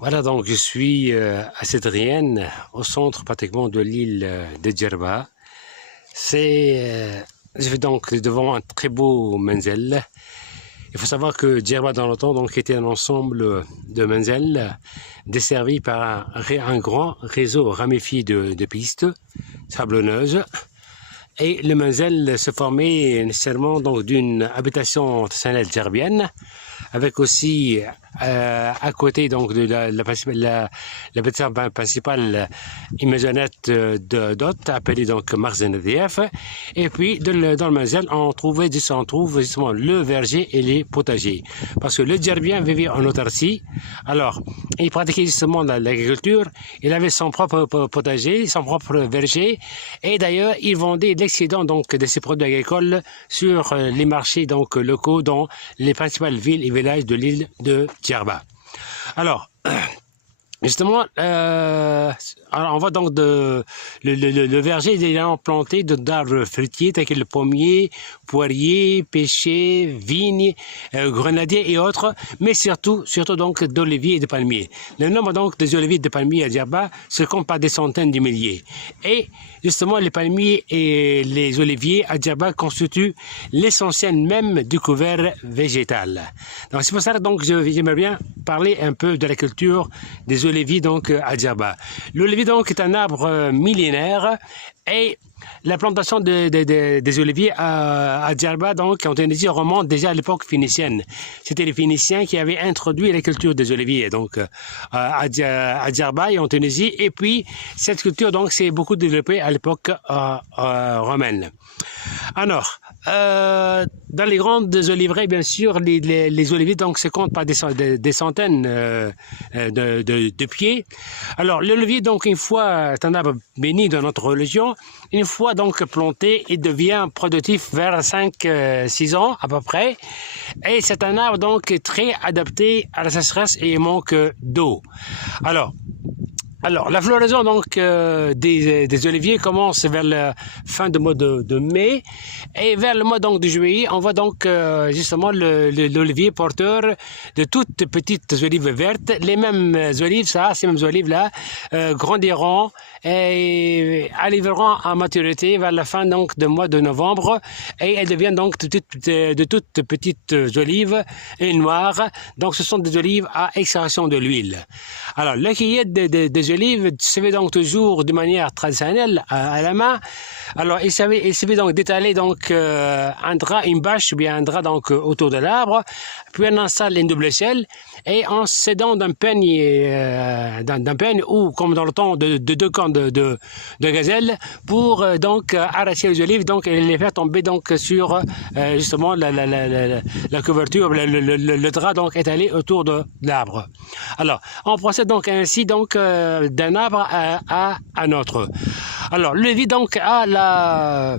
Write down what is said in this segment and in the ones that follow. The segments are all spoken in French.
Voilà, donc je suis à Cédrienne, au centre pratiquement de l'île de Djerba. Je vais donc devant un très beau Menzel. Il faut savoir que Djerba dans le temps donc, était un ensemble de Menzel desservi par un grand réseau ramifié de pistes sablonneuses. Et le Menzel se formait nécessairement donc d'une habitation traditionnelle djerbienne, avec aussi à côté donc de l'habitation principale une maisonnette d'hôtes appelée donc Marzenedef. Et puis dans le Menzel on trouve justement le verger et les potagers, parce que le djerbien vivait en autarcie. Alors il pratiquait justement l'agriculture, il avait son propre potager, son propre verger, et d'ailleurs il vendait l'excédent donc de ses produits agricoles sur les marchés donc locaux dans les principales villes et villages de l'île de Djerba. Alors, justement, alors on voit donc le verger est déjà planté d'arbres fruitiers tels que le pommier, poirier, pêcher, vigne, grenadier et autres, mais surtout donc d'oliviers et de palmiers. Le nombre donc des oliviers et de palmiers à Djerba se compte par des centaines de milliers. Et justement, les palmiers et les oliviers à Djerba constituent l'essentiel même du couvert végétal. Donc c'est pour ça donc j'aimerais bien parler un peu de la culture des oliviers donc à Djerba. L'olivier donc est un arbre millénaire, et la plantation des oliviers à Djerba donc en Tunisie remonte déjà à l'époque phénicienne. C'était les Phéniciens qui avaient introduit la culture des oliviers donc à Djerba et en Tunisie, et puis cette culture donc s'est beaucoup développée à l'époque romaine. Alors, dans les grandes oliveraies, bien sûr, les oliviers donc se comptent par des centaines de pieds. Alors, l'olivier, donc, une fois est un arbre béni de notre religion, une fois donc planté, il devient productif vers 5-6 ans à peu près. Et c'est un arbre donc très adapté à la sécheresse et il manque d'eau. Alors, la floraison donc des oliviers commence vers la fin du mois de mai, et vers le mois donc de juillet, on voit donc justement l'olivier porteur de toutes petites olives vertes. Les mêmes olives, ces mêmes olives là, grandiront et arriveront à maturité vers la fin donc du mois de novembre, et elles deviennent donc de toutes petites olives noires. Donc, ce sont des olives à extraction de l'huile. Alors, la cueillette des olives se fait donc toujours de manière traditionnelle à la main. Alors, il se fait donc d'étaler donc un drap, une bâche ou bien un drap donc autour de l'arbre, puis on installe une double échelle, et en s'aidant d'un peigne ou comme dans le temps de deux cornes de gazelle pour donc arracher les olives donc et les faire tomber donc sur justement la couverture, le drap donc étalé autour de l'arbre. Alors, on procède donc ainsi donc d'un arbre à un autre. Alors, l'olivier donc a la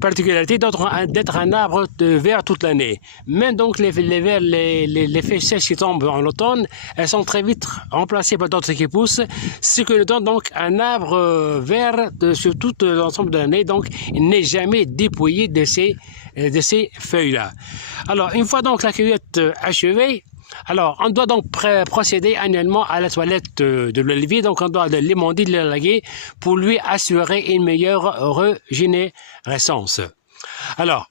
particularité d'être un arbre vert toute l'année. Même donc les feuilles sèches qui tombent en automne, elles sont très vite remplacées par d'autres qui poussent, ce qui nous donne donc un arbre vert sur tout l'ensemble de l'année. Donc, il n'est jamais dépouillé de ces feuilles-là. Alors, une fois donc la cueillette achevée, alors, on doit donc procéder annuellement à la toilette de l'olivier. Donc, on doit l'émonder, l'élaguer pour lui assurer une meilleure régénérescence. Alors,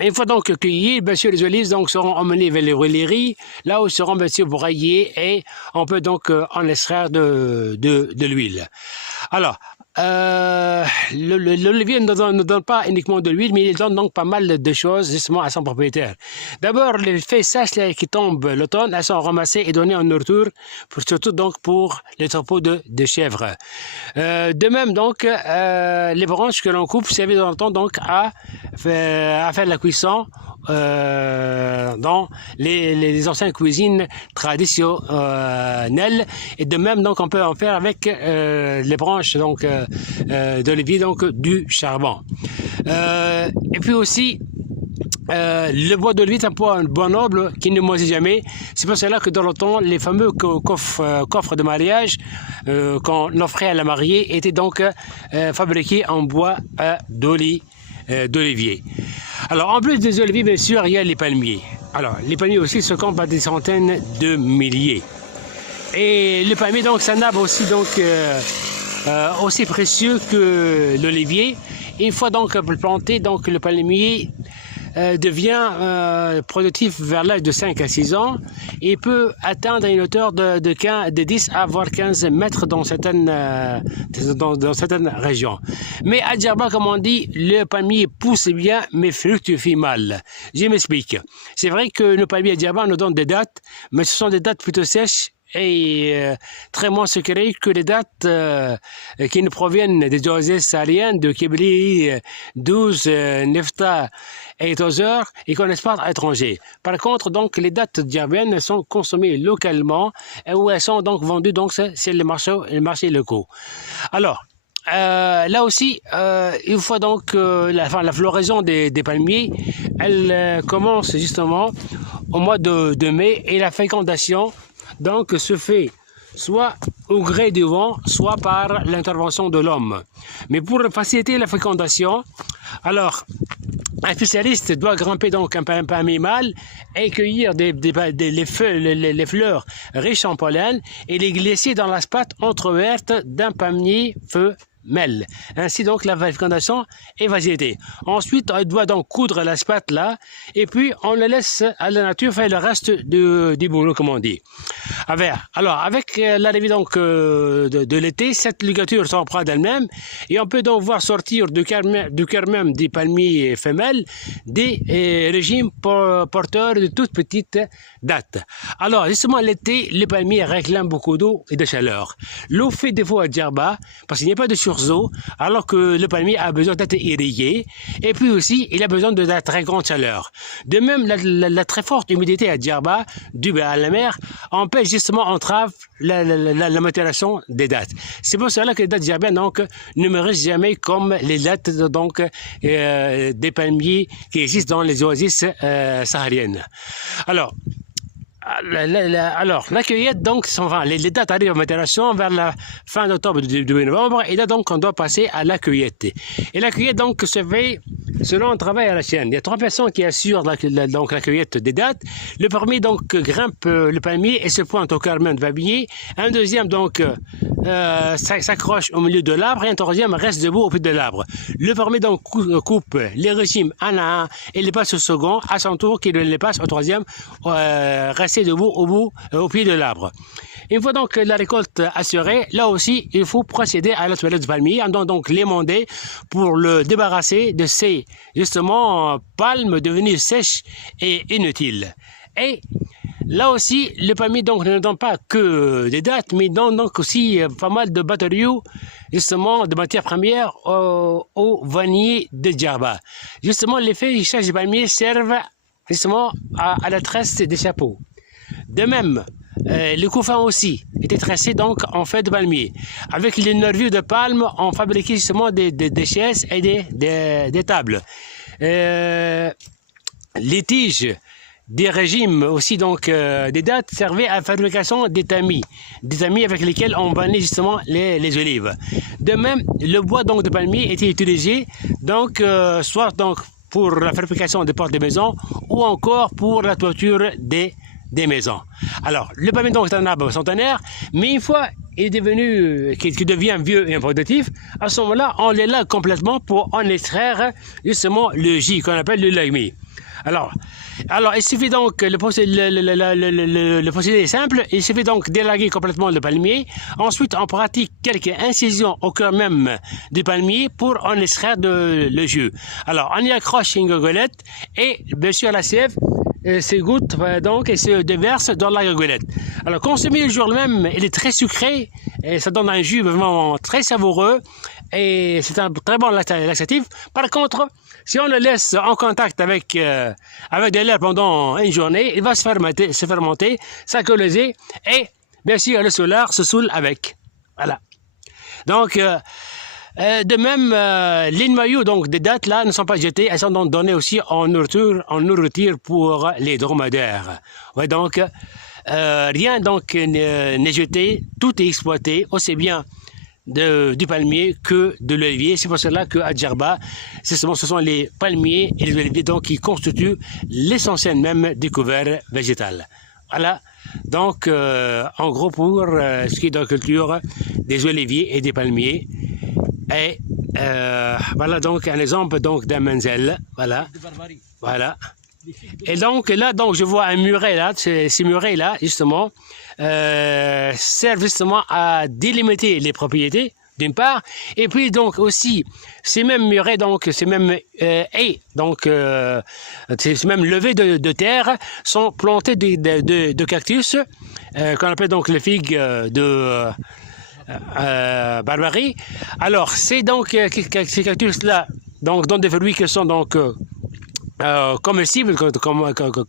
une fois donc cueillis, bien sûr, les olives donc seront emmenées vers les huileries, là où seront bien sûr broyées, et on peut donc en extraire de l'huile. Alors, l'olivier ne donne pas uniquement de l'huile, mais il donne donc pas mal de choses justement à son propriétaire. D'abord, les feuilles sèches qui tombent l'automne, elles sont ramassées et données en nourriture, surtout donc pour les troupeaux de chèvres. De même donc, les branches que l'on coupe servent dans le temps donc à faire la cuisson dans les anciennes cuisines traditionnelles, et de même donc on peut en faire avec les branches donc d'olivier donc du charbon. Et puis aussi le bois d'olivier est un bois noble qui ne moisit jamais. C'est pour cela que dans le temps, les fameux coffres de mariage qu'on offrait à la mariée étaient donc fabriqués en bois d'olivier. Alors, en plus des oliviers, bien sûr, il y a les palmiers. Alors, les palmiers aussi se comptent par des centaines de milliers. Et le palmier, donc, c'est un arbre aussi, donc, aussi précieux que l'olivier. Une fois donc planté, donc, le palmier devient productif vers l'âge de 5 à 6 ans et peut atteindre une hauteur de 10 à voire 15 mètres dans certaines régions. Mais à Djerba, comme on dit, le palmier pousse bien mais fructifie mal. Je m'explique. C'est vrai que le palmier à Djerba nous donne des dattes, mais ce sont des dattes plutôt sèches et très moins sucrées que les dattes qui nous proviennent des oasis sahariennes de Kibli, 12, Nefta et Tozer et qu'on exporte à l'étranger. Par contre, donc, les dattes djerbiennes sont consommées localement où elles sont donc vendues, donc c'est les marchés locaux. Alors, là aussi, une fois donc la floraison des palmiers, elle commence justement au mois de mai et la fécondation donc se fait soit au gré du vent, soit par l'intervention de l'homme. Mais pour faciliter la fécondation, alors un spécialiste doit grimper donc un palmier mâle et cueillir les fleurs riches en pollen et les glisser dans la spate entreouverte d'un palmier femelle. Ainsi donc la fécondation est facilitée. Ensuite, on doit donc coudre la spate là et puis on le laisse à la nature faire le reste du boulot, comme on dit. Alors, avec l'arrivée donc de l'été, cette ligature s'en prend d'elle-même et on peut donc voir sortir du cœur même des palmiers femelles des régimes porteurs de toutes petites dattes. Alors, justement, l'été, les palmiers réclament beaucoup d'eau et de chaleur. L'eau fait défaut à Djerba parce qu'il n'y a pas de sursaut, alors que le palmier a besoin d'être irrigué et puis aussi, il a besoin de la très grande chaleur. De même, la très forte humidité à Djerba, due à la mer, empêche justement, entrave la maturation des dattes. C'est pour cela que les dattes djerbiennes donc ne mûrissent jamais comme les dattes donc des palmiers qui existent dans les oasis sahariennes. Alors, la cueillette, donc, les dates arrivent en maturation vers la fin d'octobre, début novembre, et là, donc, on doit passer à la cueillette. Et la cueillette, donc, se fait selon un travail à la chaîne. Il y a 3 personnes qui assurent donc, la cueillette des dattes. Le premier, donc, grimpe le palmier et se pointe au cœur même du palmier. Un deuxième, donc, s'accroche au milieu de l'arbre et un troisième reste debout au pied de l'arbre. Le premier, donc, coupe les régimes un à un et les passe au second, à son tour, qui les passe au troisième, rester debout au pied de l'arbre. Une fois donc la récolte assurée, là aussi, il faut procéder à la toilette du palmier, en donc l'émonder pour le débarrasser de ces, justement, palmes devenues sèches et inutiles. Et là aussi, le palmier donc ne donne pas que des dattes, mais donne donc aussi pas mal de matériaux, justement, de matières premières au vannier de Djerba. Justement, les feuilles du palmier servent justement à la tresse des chapeaux. De même, les couffins aussi étaient tressés donc en feuilles de palmier. Avec les nervures de palme, on fabriquait justement des chaises et des tables. Les tiges des régimes aussi donc des dattes servaient à la fabrication des tamis avec lesquels on bannait justement les olives. De même, le bois donc de palmier était utilisé donc soit donc pour la fabrication des portes des maisons ou encore pour la toiture des maisons. Alors, le palmier donc est un arbre centenaire, mais une fois qu'il devient vieux et improductif, à ce moment-là, on les lave complètement pour en extraire justement le jus qu'on appelle le lagmi. Alors, il suffit donc, le procédé est simple, il suffit donc d'élaguer complètement le palmier. Ensuite, on pratique quelques incisions au cœur même du palmier pour en extraire le jus. Alors, on y accroche une gogolette et bien sûr la sève s'égoutte donc et se déverse dans la gogolette. Alors, consommer le jour même, il est très sucré et ça donne un jus vraiment très savoureux et c'est un très bon laxatif. Par contre, si on le laisse en contact avec de l'air pendant une journée, il va se fermenter, s'alcooliser et bien sûr le soulard se saoule avec. Voilà. Donc, de même, les noyaux donc des dattes là ne sont pas jetés, elles sont donc données aussi en nourriture pour les dromadaires. Ouais, donc rien donc n'est jeté, tout est exploité aussi bien du palmier que de l'olivier. C'est pour cela qu'à Djerba, ce sont les palmiers et les oliviers donc qui constituent l'essentiel même du couvert végétal. Voilà. Donc, en gros, pour ce qui est de la culture des oliviers et des palmiers. Et voilà donc un exemple donc d'un Menzel. Voilà. Voilà. Et donc là, donc je vois un muret là. Ces murets là, justement, servent justement à délimiter les propriétés, d'une part, et puis donc aussi ces mêmes murets, donc ces mêmes haies, donc ces mêmes levées de terre sont plantés de cactus qu'on appelle donc les figues de Barbarie. Alors c'est donc ces cactus là donc dont des fruits qui sont donc comestibles qu'on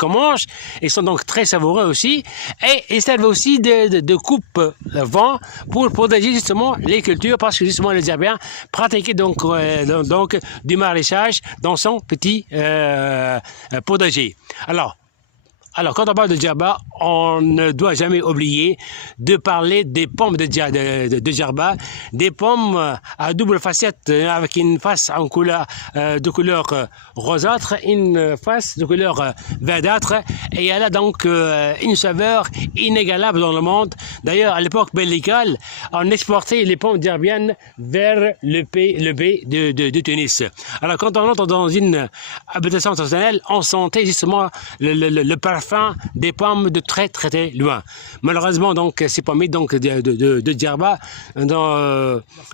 mange. Ils sont donc très savoureux aussi et ils servent aussi de coupe-vent pour protéger justement les cultures parce que justement les Herbiens pratiquaient donc du maraîchage dans son petit potager. Alors, quand on parle de djerba, on ne doit jamais oublier de parler des pommes de djerba, des pommes à double facette avec une face en couleur de couleur rosâtre, une face de couleur verdâtre, et elle a donc une saveur inégalable dans le monde. D'ailleurs, à l'époque bellicale, on exportait les pommes djerbiennes vers le baie de Tunis. Alors, quand on entre dans une habitation traditionnelle, on sentait justement le parfum des pommes de très loin. Malheureusement, donc, ces pommes donc, de djerba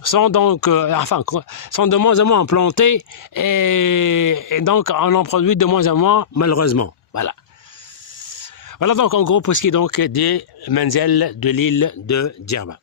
sont de moins en moins plantées et donc on en produit de moins en moins, malheureusement. Voilà. Voilà donc en gros pour ce qui est donc des Menzel de l'île de Djerba.